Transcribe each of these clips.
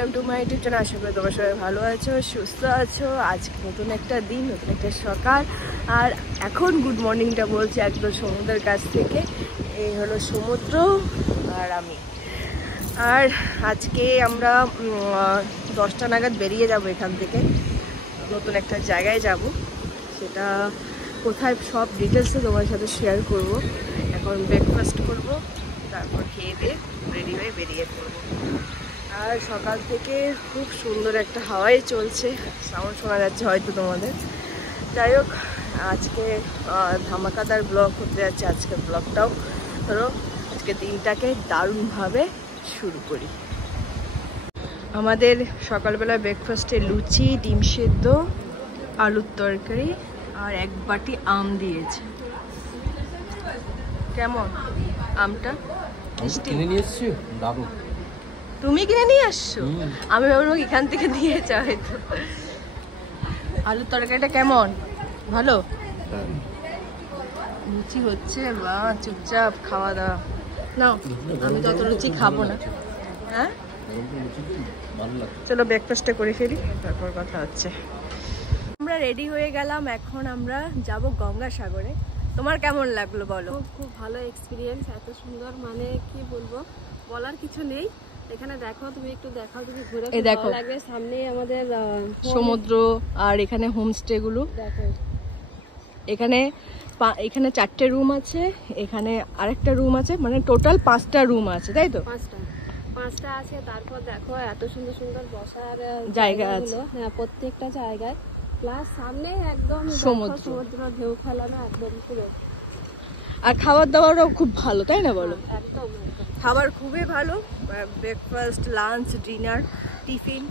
Welcome to my YouTube channel. আশা করি তোমরা সবাই ভালো আছো, সুস্থ আছো। আজকে নতুন একটা দিন, নতুন একটা সকাল। আর এখন গুড মর্নিংটা বলছি একদম সমুদ্রের কাছ থেকে। এই হলো সমুদ্র আর আমি। আর আজকে আমরা 10টা নাগাদ বেরিয়ে যাব এখান থেকে, নতুন একটা জায়গায় যাব। সেটা কোথায় সব ডিটেলসে তোমার সাথে শেয়ার করব। এখন ব্রেকফাস্ট করব, তারপর খেয়ে দিয়ে রেডি হয়ে বেরিয়ে পড়ব। আর সকাল থেকে খুব সুন্দর একটা হাওয়াই চলছে, সাউন্ড শোনা যাচ্ছে হয়তো তোমাদের। যাই হোক, আজকে ধামাকাদার ব্লগ হতে যাচ্ছে আজকের ব্লগটাও। ধরো আজকে দিনটাকে দারুণভাবে শুরু করি। আমাদের সকালবেলা ব্রেকফাস্টে লুচি, ডিম সেদ্ধ, আলুর তরকারি আর এক বাটি আম দিয়েছে। কেমন আমটা? কিনে নিয়ে এসছি, দারুণ। তুমি কিনে নিয়ে আসছো? আমি ভাবলাম এখান থেকে দিয়েছে হয়তো। আলুর তরকারিটা কেমন? ভালো? লুচি হচ্ছে, বা চুপচাপ খাওয়া দাওয়া। না, আমি তত লুচি খাবো না। হ্যাঁ, চলো ব্রেকফাস্টটা করে ফেলি, তারপর কথা হচ্ছে। আমরা রেডি হয়ে গেলাম, এখন আমরা যাব গঙ্গাসাগরে। তোমার কেমন লাগলো বলো? খুব ভালো এক্সপিরিয়েন্স, এত সুন্দর, মানে কি বলবো, বলার কিছু নেই। এখানে দেখো, তুমি একটু দেখাও, তুমি ঘুরে দেখো লাগবে। সামনে আমাদের সমুদ্র, আর এখানে হোমস্টে গুলো দেখো। এখানে 4টে রুম আছে, এখানে আরেকটা রুম আছে, মানে টোটাল 5টা রুম আছে, তাই তো? 5টা আছে। তারপর দেখো এত সুন্দর সুন্দর বসার জায়গা আছে। হ্যাঁ, প্রত্যেকটা জায়গায়। প্লাস সামনে একদম সমুদ্র ঢেউ খেলানো একদম পুরো। আর খাবার দাবারও খুব ভালো, তাই না বলো? একদম খাবার খুবই ভালো, ব্রেকফাস্ট, লাঞ্চ, ডিনার, টিফিন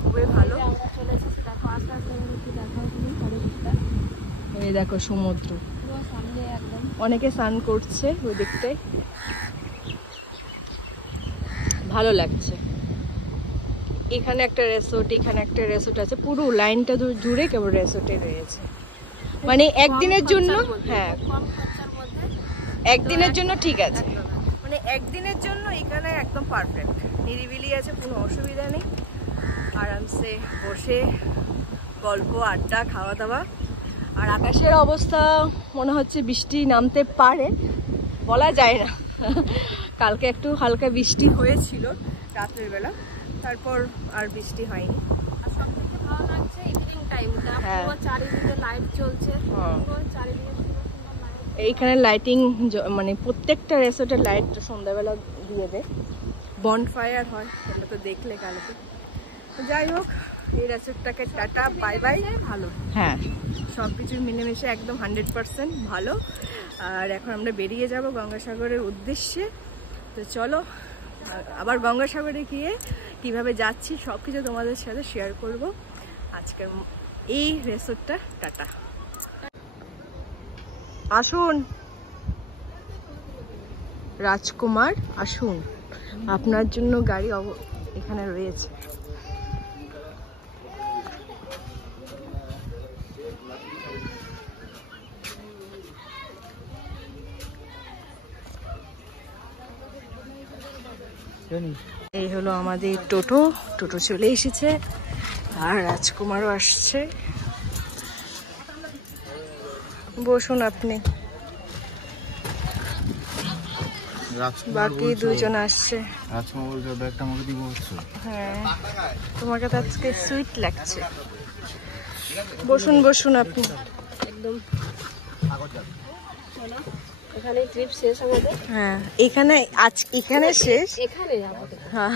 খুবই ভালো। আমরা চলে এসেছি, দেখো আস্তে আস্তে দেখাও তুমি চারিদিকটা। এই দেখো সমুদ্র, পুরো সামনে একদম। অনেকে স্নান করছে ওই দিকটায়, ভালো লাগছে। এখানে একটা রেসোর্ট, এখানে একটা রেসোর্ট আছে, পুরো লাইনটা জুড়ে কেবল রেসোর্টে রয়েছে। মানে একদিনের জন্য, হ্যাঁ একদিনের জন্য ঠিক আছে, মানে একদিনের জন্য এখানে একদম পারফেক্ট, নিরিবিলি আছে, কোনো অসুবিধা নেই। আরামসে বসে গল্প, আড্ডা, খাওয়া দাওয়া। আর আকাশের অবস্থা মনে হচ্ছে বৃষ্টি নামতে পারে, বলা যায় না। কালকে একটু হালকা বৃষ্টি হয়েছিল রাতের বেলা, তারপর আর বৃষ্টি হয়নি। আর সবথেকে ভালো লাগছে ইভিনিং টাইমটা, পুরো চারিদিকে লাইট জ্বলছে, পুরো চারিদিকে সুন্দর সুন্দর লাইট। এইখানে লাইটিং, মানে প্রত্যেকটা রেসোর্টের লাইট সন্ধ্যাবেলা দিয়ে দেয়, বনফায়ার হয়, এটা তো দেখলে কালকে। যাই হোক, এই রেসোর্টটাকে টাটা বাই বাই। ভালো, হ্যাঁ, সব কিছুর মিলেমিশে একদম 100% ভালো। আর এখন আমরা বেরিয়ে যাব গঙ্গাসাগরের উদ্দেশ্যে। তো চলো, আবার গঙ্গাসাগরে গিয়ে কিভাবে যাচ্ছি সব কিছু তোমাদের সাথে শেয়ার করব। আজকের এই রেসোর্টটা টাটা। আসুন রাজকুমার, আসুন, আপনার জন্য গাড়ি এখানে রয়েছে। এই হলো আমাদের টোটো চলে এসেছে, আর রাজকুমারও আসছে। বসুন আপনি, বাকি দুজন আসছে। হ্যাঁ, তোমাকে তো আজকে সুইট লাগছে। বসুন বসুন আপনি একদম। এখানে ট্রিপ শেষ আমাদের। হ্যাঁ, এখানে শেষ, এখানে আমাদের। হ্যাঁ,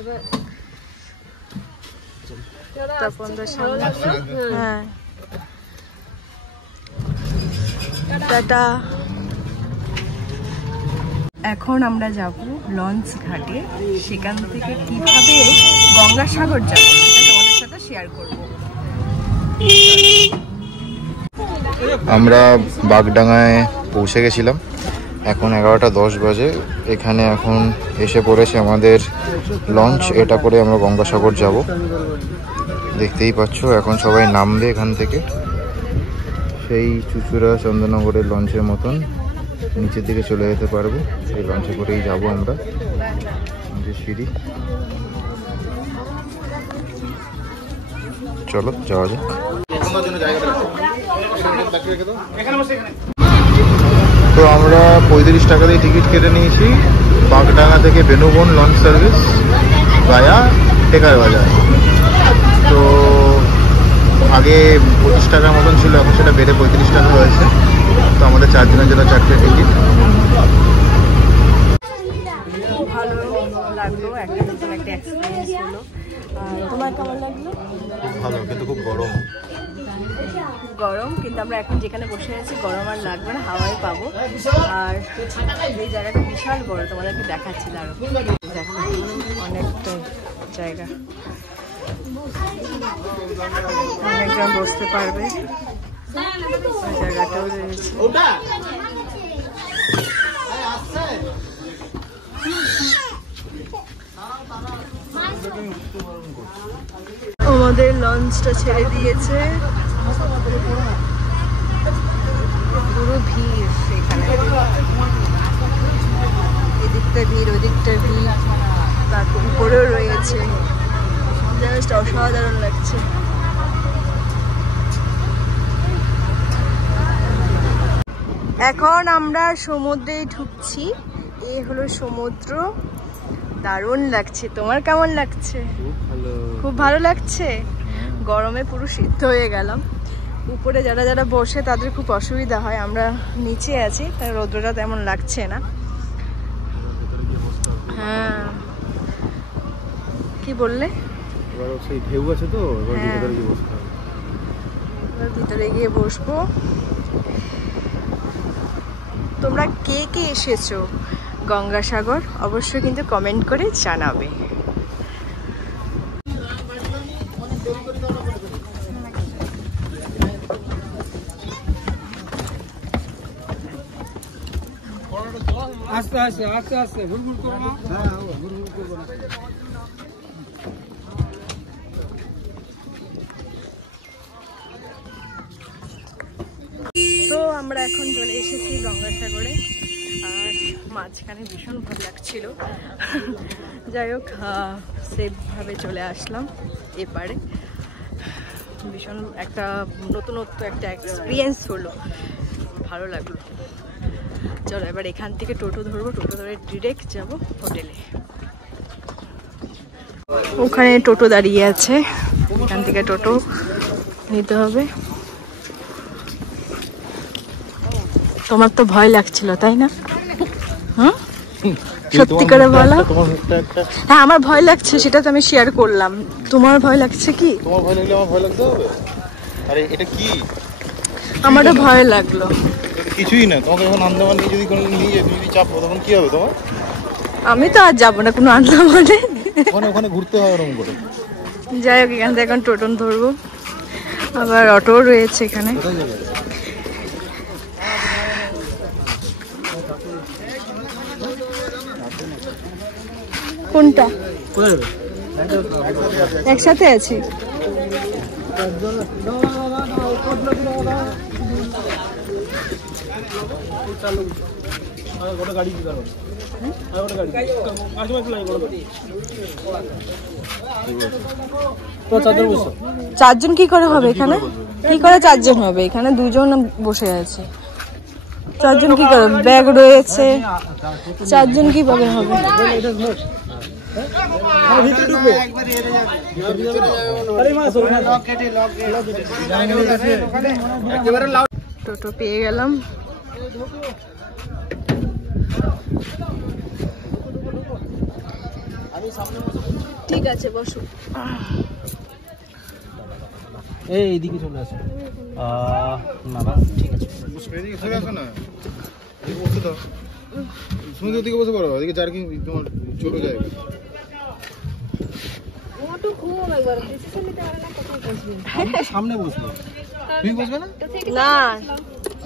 এবার হ্যাঁ, টাটা। এখন আমরা যাব লঞ্চ ঘাটে, সেখান থেকে কিভাবে গঙ্গাসাগর যাব সেটা তোমাদের সাথে শেয়ার করব। আমরা বাগডাঙ্গায় পৌঁছে গেছিলাম, এখন 11টা 10 বাজে। এখানে এখন এসে পড়েছে আমাদের লঞ্চ, এটা করে আমরা গঙ্গাসাগর যাব। দেখতেই পাচ্ছ এখন সবাই নামবে এখান থেকে, সেই চুচুড়া চন্দননগরের লঞ্চের মতন নিচের দিকে চলে যেতে পারবে। সেই লঞ্চে করেই যাব আমরা। যে সিঁড়ি, চলো যাওয়া যাক। তো আমরা 35 টাকা দিয়ে টিকিট কেটে নিয়েছি বাগডাঙ্গা থেকে বেনুবন লঞ্চ সার্ভিস ভায়া টেকার বাজার। তো আগে 25 টাকার মতন ছিল, এখন সেটা বেড়ে 35 টাকা হয়েছে। তো আমাদের 4 দিনের জন্য 4টে টিকিট। ভালো লাগলো, একটা নতুন একটা এক্সপিরিয়েন্স হলো। তোমার কেমন লাগলো? ভালো, কিন্তু খুব গরম। গরম, কিন্তু আমরা এখন যেখানে বসে আছি গরম আর লাগবে না, হাওয়াই পাবো। আর এই জায়গাটা বিশাল বড়, তোমাদেরকে দেখাচ্ছিল আরো। দেখো অনেকটা জায়গা, অনেকজন বসতে পারবে, জায়গাটাও রয়েছে। আমাদের লঞ্চটা ছেড়ে দিয়েছে, পুরো ভিড় এখানে, এদিকটা ভিড় ওদিকটা ভিড়, তারপর উপরেও রয়েছে, জাস্ট অসাধারণ লাগছে। এখন আমরা সমুদ্রে ঢুকছি, এই হলো সমুদ্র, দারুণ লাগছে। তোমার কেমন লাগছে? খুব ভালো লাগছে। গরমে পুরো সিদ্ধ হয়ে গেলাম। উপরে যারা যারা বসে তাদের খুব অসুবিধা হয়, আমরা নিচে আছি তাই রৌদ্রটা তেমন লাগছে না। হ্যাঁ, কি বললে? ঢেউ আছে তো, ভিতরে গিয়ে বসবো। তোমরা কে কে এসেছো গঙ্গাসাগর অবশ্যই কিন্তু কমেন্ট করে জানাবে। আস্তে আস্তে আস্তে আস্তে ঘুরঘুর করো না। হ্যাঁ ঘুরঘুর করবো না। তো আমরা এখন চলে এসেছি গঙ্গাসাগরে, আর মাঝখানে ভীষণ ভালো লাগছিল। যাই হোক, সেফভাবে চলে আসলাম এপারে। ভীষণ একটা নতুনত্ব একটা এক্সপিরিয়েন্স হলো, ভালো লাগলো। চলো এবার এখান থেকে টোটো ধরবো, টোটো ধরে ডিরেক্ট যাব হোটেলে। ওখানে টোটো দাঁড়িয়ে আছে, এখান থেকে টোটো নিতে হবে। তোমার তো ভয় লাগছিল তাই না? হুম, সত্যি করে বলো। হ্যাঁ আমার ভয় লাগছে, সেটা তো আমি শেয়ার করলাম। তোমার ভয় লাগছে কি? তোমার ভয় লাগলে আমার ভয় লাগতে হবে? আরে এটা কি? আমারও ভয় লাগলো। কিছুই না, তোমাকে যখন আন্দামান নিয়ে যদি কোনো নিয়ে যেতে যদি চাপো তখন কি হবে তোমার? আমি তো আর যাবো না কোনো আন্দামানে। ওখানে ঘুরতে হয় ওরকম করে। যাই হোক, এখান থেকে এখন টোটো ধরবো, আবার অটো রয়েছে এখানে। কোনটা? একসাথে আছি। চারজন কি করে হবে এখানে? কি করে চারজন হবে? এখানে দুজন বসে আছে, চারজন কি করে? ব্যাগ রয়েছে, চারজন কিভাবে হবে? টোটো পেয়ে গেলাম। ঠিক আছে বসো। এইদিকে চলে আসো। না না ঠিক আছে, এদিকে সরে আসো না, এদিকে বসে দাও। সমুদ্রের দিকে বসে পড়ো, এদিকে জার্কিং তোমার ছোট জায়গা। সামনে বসবো। তুমি বসবে না? না,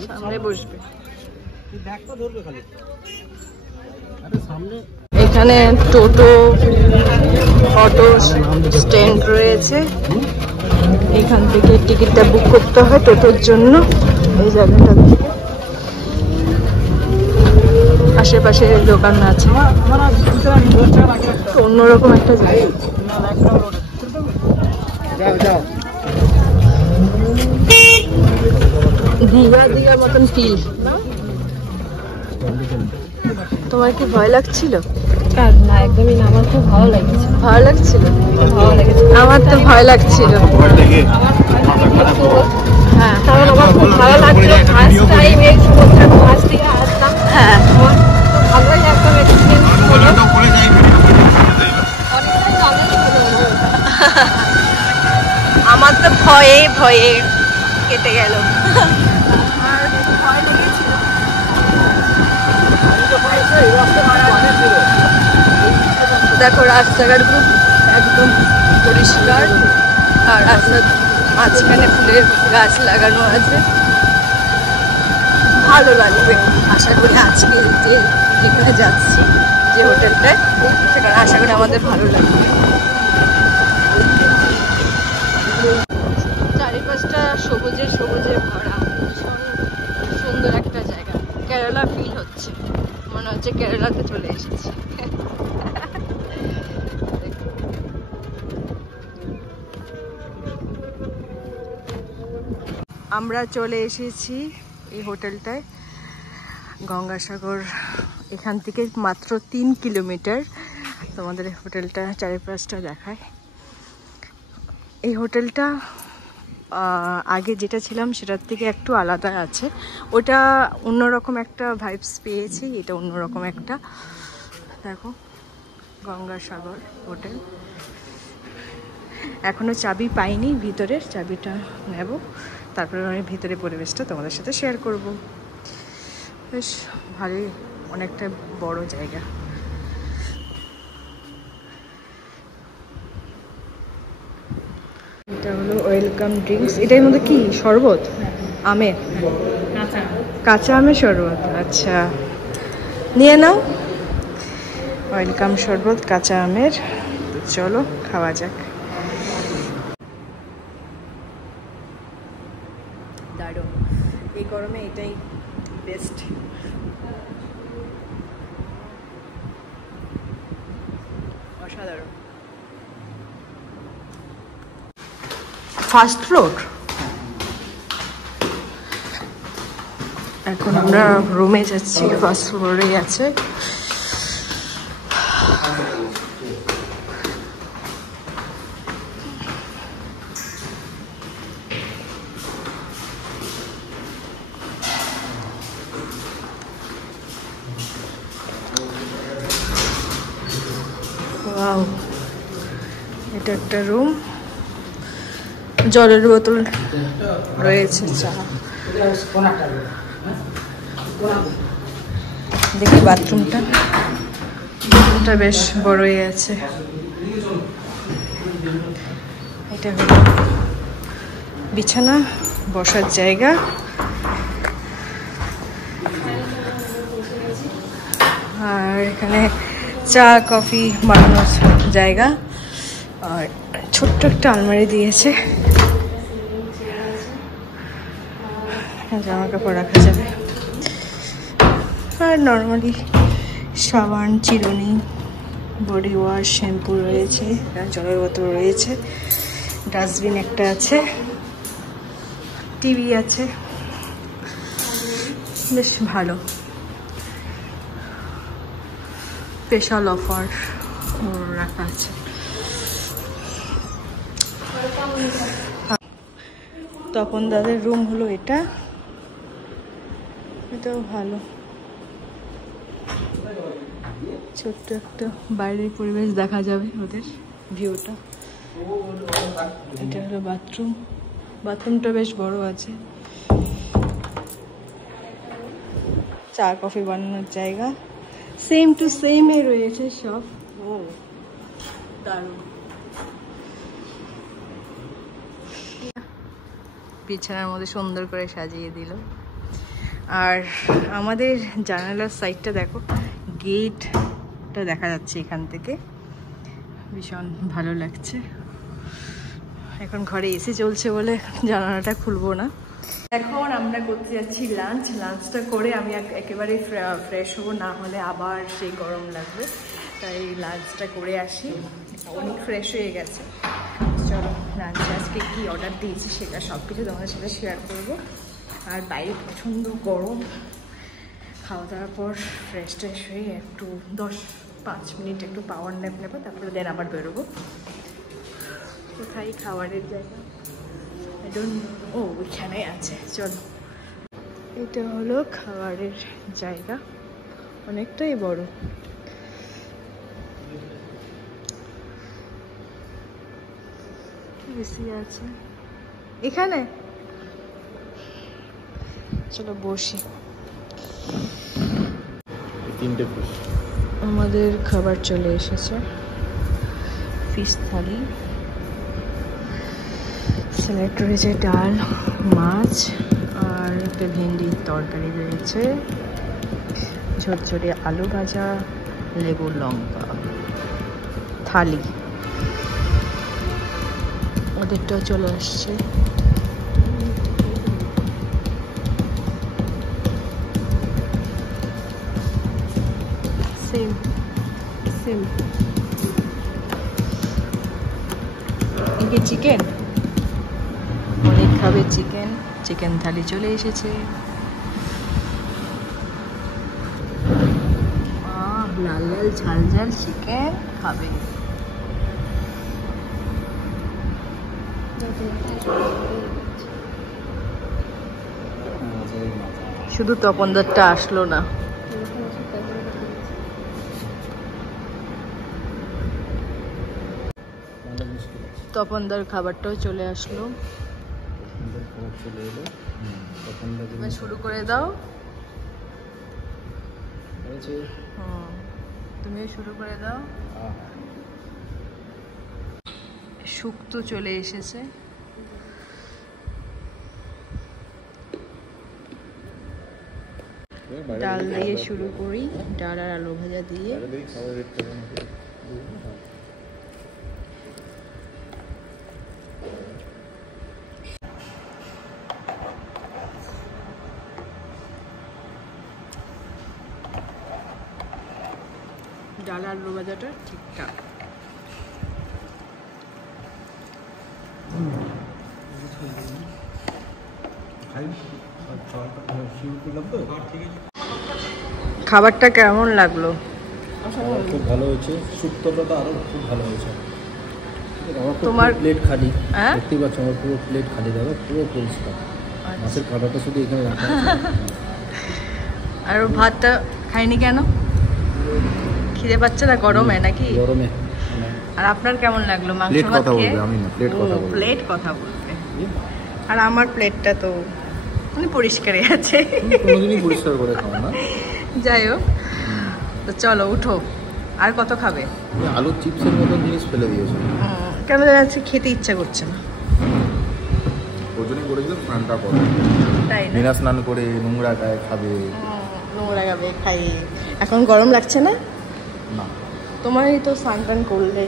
সামনে বসবে। ব্যাগটা ধরবে খালি। আরে সামনে এখানে টোটো অটো স্ট্যান্ড রয়েছে, এখান থেকে টিকিটটা বুক করতে হয় টোটোর জন্য। এই জায়গাটা থেকে আশেপাশে দোকান আছে, অন্যরকম একটা জায়গা। দীঘার মতন ফিল। তোমার কি ভয় লাগছিল? না, একদমই না, আমার খুব ভালো লাগছে। ভালো লাগছিল? ভালো লেগেছে। আমার তো ভয় লাগছিল। হ্যাঁ, কারণ আমার খুব ভালো লাগছে। ফার্স্ট টাইম এই সমুদ্রের পাশ থেকে আসলাম। হ্যাঁ, আমার খুব ভালোই একদম এক্সপিরিয়েন্স হলো। আমার তো ভয়ে ভয়ে কেটে গেল। আর ভয় লেগেছিল। দেখো রাস্তাঘাটগুলো একদম পরিষ্কার, আর রাস্তার মাঝখানে ফুলের গাছ লাগানো আছে, ভালো লাগবে। আশা করি আজকে যে যেখানে যাচ্ছি, যে হোটেলটায়, সেখানে আশা করি আমাদের ভালো লাগবে। চারিপাশটা সবুজে সবুজে ভরা, ভীষণ সুন্দর একটা জায়গা। কেরালা ফিল হচ্ছে, মনে হচ্ছে কেরালাতে চলে এসেছি। আমরা চলে এসেছি এই হোটেলটায়, গঙ্গাসাগর। এখান থেকে মাত্র 3 কিলোমিটার। তোমাদের হোটেলটা চারিপাশটা দেখায়। এই হোটেলটা আগে যেটা ছিলাম সেটার থেকে একটু আলাদা আছে। ওটা অন্যরকম একটা ভাইবস পেয়েছি, এটা অন্যরকম একটা। দেখো গঙ্গাসাগর হোটেল। এখনো চাবি পাইনি, ভিতরের চাবিটা নেব, তারপরে আমি ভিতরে পরিবেশটা তোমাদের সাথে শেয়ার করব। বেশ ভালোই, অনেকটা বড় জায়গা। এটা হলো ওয়েলকাম ড্রিঙ্কস। এটার মধ্যে কি শরবত? আমের, কাঁচা আমের শরবত। আচ্ছা, নিয়ে নাও। ওয়েলকাম শরবত কাঁচা আমের। চলো খাওয়া যাক। দারুণ, এই গরমে এটাই বেস্ট। অসাধারণ। First floor. এখন আমরা রুমে যাচ্ছি, ফার্স্ট ফ্লোরে আছে। ওয়াও, এটা একটা রুম। জলের বোতল রয়েছে, চা। দেখি বাথরুমটা, বাথরুমটা বেশ বড়ই আছে। এটা হলো বিছানা, বসার জায়গা। আর এখানে চা কফি বানানোর জায়গা, আর ছোট্ট একটা আলমারি দিয়েছে, জামা কাপড় রাখা যাবে। আর নর্মালি সাবান, চিরুনি, বডি ওয়াশ, শ্যাম্পু রয়েছে, জলের বোতল রয়েছে, ডাস্টবিন একটা আছে, টিভি আছে, বেশ ভালো। স্পেশাল অফার রাখা আছে। তপন দাদের রুম হলো এটা, এটাও ভালো। ছোট্ট একটা বাইরের পরিবেশ দেখা যাবে ওদের, ভিউটা। এটা হলো বাথরুম, বাথরুমটা বেশ বড় আছে। চা কফি বানানোর জায়গা, সেম টু সেমে রয়েছে সব। ও দারুণ। বিছানার মধ্যে সুন্দর করে সাজিয়ে দিল। আর আমাদের জানালার সাইডটা দেখো, গেটটা দেখা যাচ্ছে এখান থেকে, ভীষণ ভালো লাগছে। এখন ঘরে এসি চলছে বলে জানালাটা খুলবো না, এখন আমরা করতে যাচ্ছি লাঞ্চটা করে আমি একেবারে ফ্রেশ হবো, না হলে আবার সেই গরম লাগবে, তাই লাঞ্চটা করে আসি। অনেক ফ্রেশ হয়ে গেছে। চলো লাঞ্চে আজকে কী অর্ডার দিয়েছি সেটা সব কিছু তোমাদের সাথে শেয়ার করবো। আর বাইরে প্রচণ্ড গরম। খাওয়া দাওয়ার পর ফ্রেশ হয়ে একটু 10-5 মিনিট একটু পাওয়ার ন্যাপ নেবো, তারপরে দেন আবার বেরোবো। কোথায় খাবারের জায়গা ওইখানে আছে। চলো, এটা হলো খাবারের জায়গা, অনেকটাই বড়। এসি আছে এখানে। চলো বসি। আমাদের খাবার চলে এসেছে, ফিশ থালি, সিলেক্ট রয়েছে ডাল, মাছ আর একটা ভেন্ডির তরকারি রয়েছে, ঝরঝরে আলু ভাজা, লেবু লঙ্কা। থালি ওদেরটাও চলে আসছে। Same same. এই চিকেন, অনেক খাবে চিকেন। চিকেন থালি চলে এসেছে। লাল লাল ঝাল ঝাল চিকেন খাবে। শুধু তপনদারটা আসলো না। তপনদার খাবারটাও চলে আসলো। শুরু করে দাও। তুমিও শুরু করে দাও। শুক্তো চলে এসেছে। ডাল দিয়ে শুরু করি, ডাল আর আলু ভাজা দিয়ে। ডাল আলু ভাজাটা ঠিকঠাক। খাবারটা কেমন লাগলো? খুব ভালো হয়েছে। শুক্তোটা তো আরো খুব ভালো হয়েছে। তোমার প্লেট খালি দেখতে পাচ্ছ, আমার পুরো প্লেট খালি দাদা, পুরো পরিষ্কার। মাছের খাবারটা শুধু এখানে রাখা আছে। আর ভাতটা খাইনি কেন? খিদে পাচ্ছে না গরমে নাকি? গরমে। আর আপনার কেমন লাগলো মাংস ভাত খেয়ে? আমি না, প্লেট কথা বলবে। আর আমার প্লেটটা তো মানে পরিষ্কারই আছে। কোনোদিনই পরিষ্কার করে খাও না। যাই হোক, তো চলো উঠো। আর কত খাবে? আলুর চিপসের মতন জিনিস ফেলে দিয়েছে। কেন জানাচ্ছে খেতে ইচ্ছা করছে না। ওজনে করেছিল স্নানটা করে, তাই না? বিনা স্নান করে নোংরা গায়ে খাবে। নোংরা গাবে খাই। এখন গরম লাগছে না? না, তোমারই তো স্নান করলে।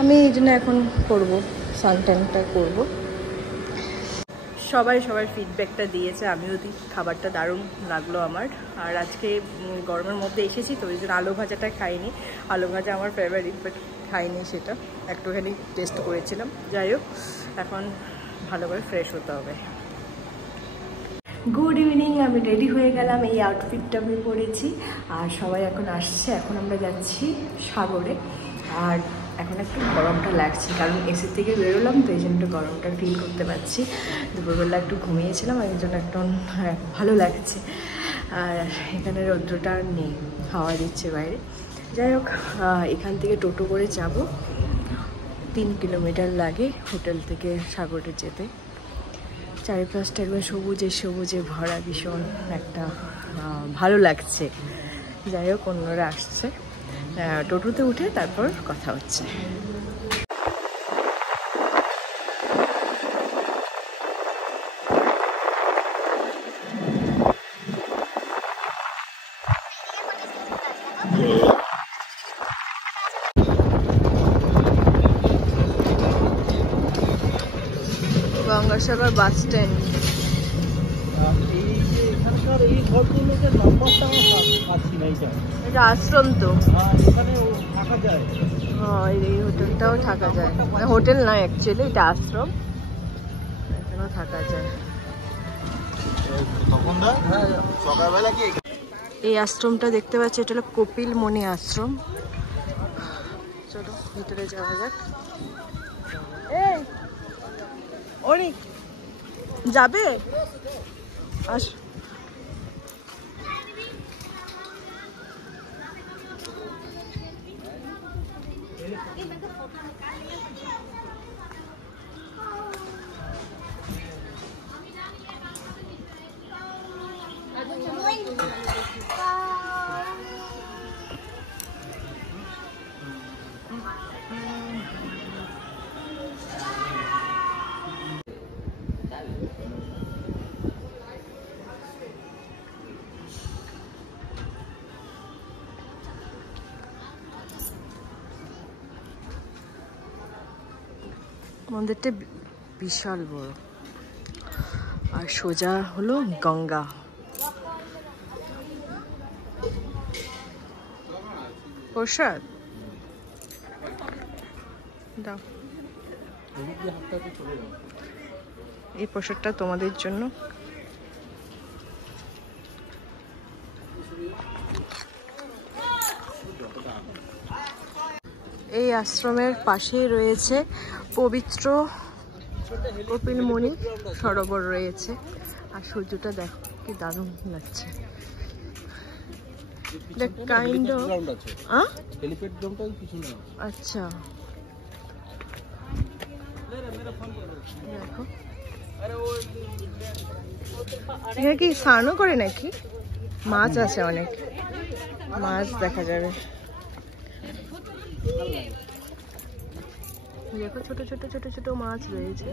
আমি এই জন্য এখন করবো, স্নানটা করবো। সবাই সবার ফিডব্যাকটা দিয়েছে, আমিও দিই। খাবারটা দারুণ লাগলো আমার। আর আজকে গরমের মধ্যে এসেছি তো ওই জন্য আলু ভাজাটা খাইনি। আলু ভাজা আমার ফেভারিট, বাট খাইনি সেটা, একটুখানি টেস্ট করেছিলাম। যাই হোক, এখন ভালো করে ফ্রেশ হতে হবে। গুড ইভিনিং, আমি রেডি হয়ে গেলাম। এই আউটফিটটা আমি পরেছি আর সবাই এখন আসছে। এখন আমরা যাচ্ছি সাগরে। আর এখন একটু গরমটা লাগছে, কারণ এসি থেকে বেরোলাম তো এই জন্য একটু গরমটা ফিল করতে পারছি। দুপুরবেলা একটু ঘুমিয়েছিলাম, এই জন্য একটু ভালো লাগছে। আর এখানে রৌদ্রটা আর নেই, হাওয়া দিচ্ছে বাইরে। যাই হোক, এখান থেকে টোটো করে যাব। 3 কিলোমিটার লাগে হোটেল থেকে সাগরে যেতে। চারিপাশটা একদম সবুজে সবুজে ভরা, ভীষণ একটা ভালো লাগছে। যাই হোক, অন্যরা আসছে, টোটোতে উঠে তারপর কথা হচ্ছে। Ganga Gangasagar bus stand. এটা আশ্রম তো, হ্যাঁ এই হোটেলটাও থাকা যায়, মানে হোটেল নয় অ্যাকচুয়ালি, এটা আশ্রম, এখানেও থাকা যায়। এই আশ্রমটা দেখতে পাচ্ছি, এটা হলো কপিল মুনি আশ্রম। চলো ভিতরে যাওয়া যাক। অনেক যাবে আস। মন্দিরটা বিশাল বড়, আর সোজা হলো গঙ্গা। প্রসাদ দাও, এই প্রসাদটা তোমাদের জন্য। এই আশ্রমের পাশেই রয়েছে পবিত্র কপিল মুনি সরোবর রয়েছে, আর সূর্যটা দেখো কি দারুণ লাগছে। আচ্ছা দেখো, এখানে কি স্নানও করে নাকি? মাছ আছে, অনেক মাছ দেখা যাবে। দেখো ছোট ছোট ছোট ছোট মাছ রয়েছে,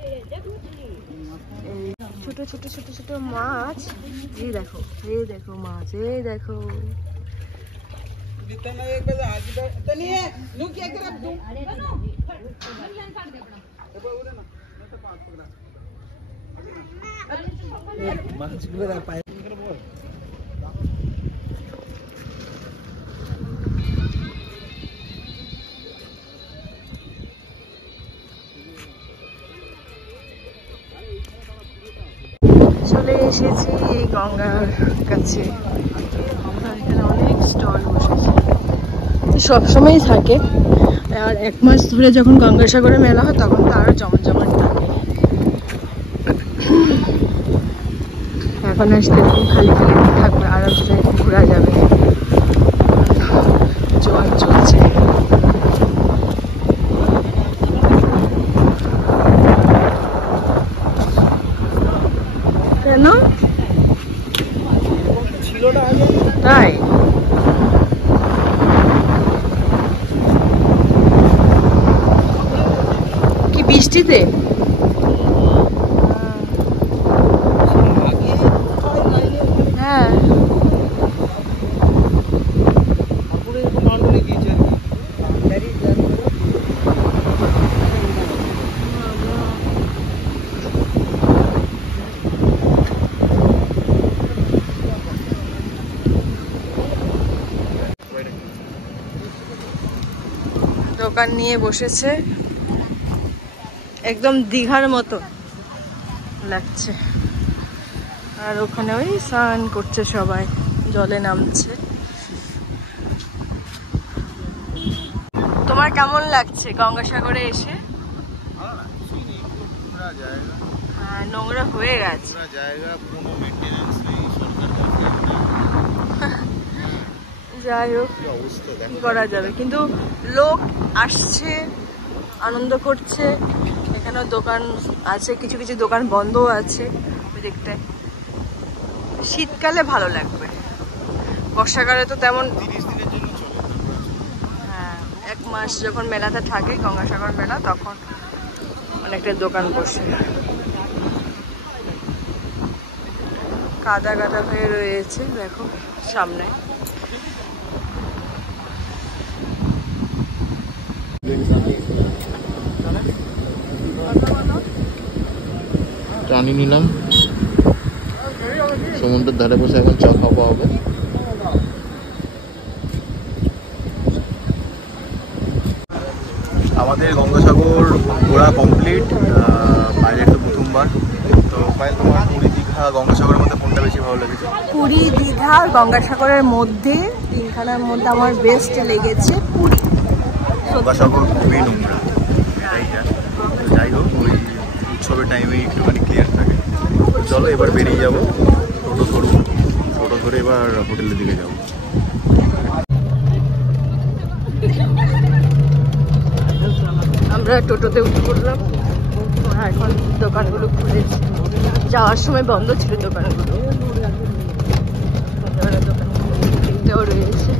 এই ছোট ছোট ছোট ছোট মাছ। এই দেখো, এই দেখো মাছ, এই দেখো। চলে এসেছি এই গঙ্গার কাছে, এখানে অনেক স্টল বসেছে, সবসময়ই থাকে। আর এক মাস ধরে যখন গঙ্গাসাগরে মেলা হয় তখন তো আরো জমজমাট থাকে। এখন আসলে খালি খালি থাকবে, আরামসে ঘোরা যাবে, জোয়ার চলছে। কেন তাই? কি বৃষ্টিতে? হ্যাঁ দোকান নিয়ে বসেছে, একদম দীঘার মতো লাগছে। আর ওখানে ওই স্নান করছে সবাই, জলে নামছে। তোমার কেমন লাগছে গঙ্গাসাগরে এসে? হ্যাঁ নোংরা হয়ে গেছে, যাই হোক কি করা যাবে, কিন্তু লোক আসছে, আনন্দ করছে। এখানেও দোকান আছে, কিছু কিছু দোকান বন্ধও আছে ওই দিকটায়। শীতকালে ভালো লাগবে, বর্ষাকালে তো তেমন। হ্যাঁ এক মাস যখন মেলাটা থাকে, গঙ্গাসাগর মেলা, তখন অনেকটা দোকান বসে। কাদা কাদা হয়ে রয়েছে দেখো সামনে। চানি নিলাম, সমুদ্রের ধারে বসে এখন চা খাওয়া হবে। আমাদের গঙ্গাসাগর ঘোরা কমপ্লিট, বাইরে তো প্রথমবার। তো তোমার পুরী দীঘা গঙ্গাসাগরের মধ্যে কোনটা বেশি ভালো লেগেছে? পুরী দীঘা গঙ্গাসাগরের মধ্যে তিনখানার মধ্যে আমার বেস্ট লেগেছে পুরী। গঙ্গাসাগর খুবই নোংরা, এটাই যা। যাই হোক, ওই উৎসবের টাইমে একটুখানি ক্লিয়ার থাকে। চলো এবার বেরিয়ে যাবো, টোটো ধরবো, টোটো ধরে এবার হোটেলের দিকে যাবো। আমরা টোটোতে উঠে পড়লাম, এখন দোকানগুলো খুলেছে, যাওয়ার সময় বন্ধ ছিল দোকানগুলো, দোকানটাও রয়েছে।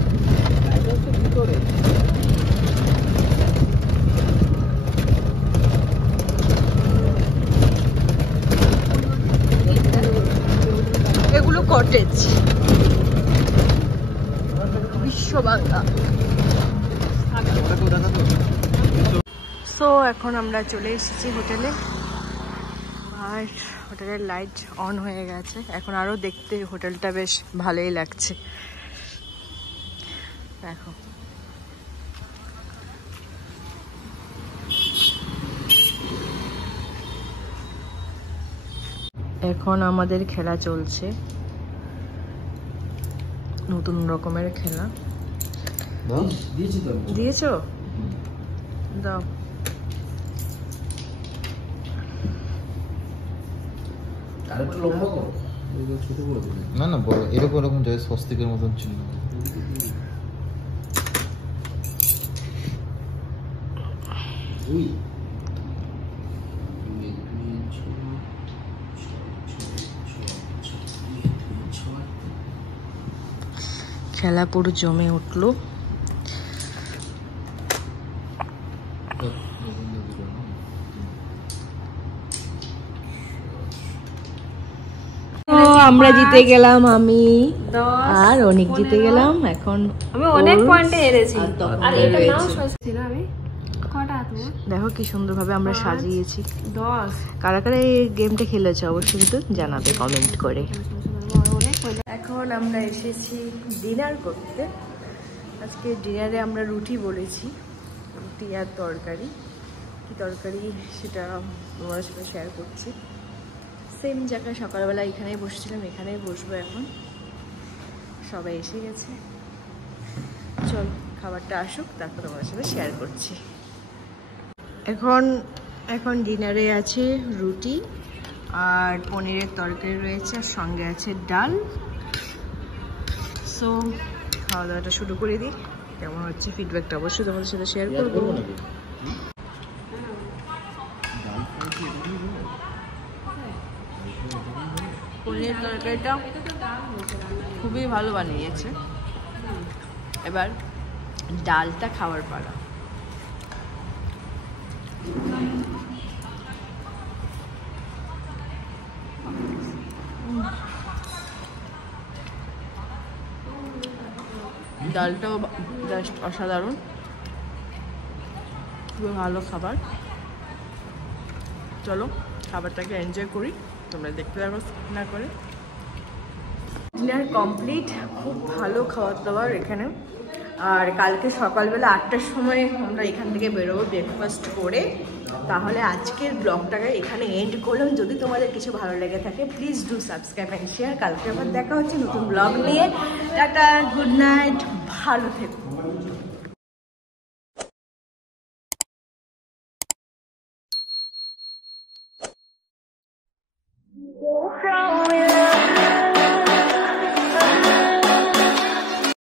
এগুলো কটেজ, বিশ্ববাংলা। সো এখন আমরা চলে এসেছি হোটেলে, আর হোটেলের লাইট অন হয়ে গেছে। এখন আরো দেখতে হোটেলটা বেশ ভালোই লাগছে। দেখো এখন আমাদের খেলা চলছে, নতুন রকমের খেলা। দিয়েছো? দাও। না না, বড় এরকম এরকম যে স্বস্তিকের মতন চিহ্ন। খেলা পুরো জমে উঠলো। আমরা জিতে গেলাম, আমি আর অনেক জিতে গেলাম। এখন আমি অনেক পয়েন্টে হেরেছি। আর এটা নাও ছিল আমি কটা তোমার? দেখো কি সুন্দরভাবে আমরা সাজিয়েছি। 10। কারা কারা এই গেমটা খেলেছে অবশ্যই কিন্তু জানাবে কমেন্ট করে। এখন আমরা এসেছি ডিনার করতে। আজকে ডিনারে আমরা রুটি বলেছি, রুটি আর তরকারি। কি তরকারি সেটা তোমার সাথে শেয়ার করছি। সেম জায়গায় সকালবেলা এখানেই বসেছিলাম, এখানেই বসবো। এখন সবাই এসে গেছে, চল খাবারটা আসুক, তারপর তোমার সাথে শেয়ার করছি। এখন ডিনারে আছে রুটি আর পনিরের তরকারি রয়েছে, আর সঙ্গে আছে ডাল। সো খাওয়া দাওয়াটা শুরু করে দিই। কেমন হচ্ছে ফিডব্যাকটা অবশ্যই তোমাদের সাথে শেয়ার করবো। পনিরের তরকারিটা খুবই ভালো বানিয়েছে। এবার ডালটা খাওয়ার পালা। ডালটাও জাস্ট অসাধারণ, খুবই ভালো খাবার। চলো খাবারটাকে এনজয় করি, তোমরা দেখতে থাকো না করে। ডিনার কমপ্লিট, খুব ভালো খাবার দাবার এখানে। আর কালকে সকালবেলা 8টার সময় আমরা এখান থেকে বেরোবো ব্রেকফাস্ট করে। তাহলে আজকের ব্লগটাকে এখানে এন্ড করলাম। যদি তোমাদের কিছু ভালো লেগে থাকে please do subscribe and share. কালকে আবার দেখা হচ্ছে নতুন ব্লগ নিয়ে। টাটা, গুড নাইট, ভালো থেকো।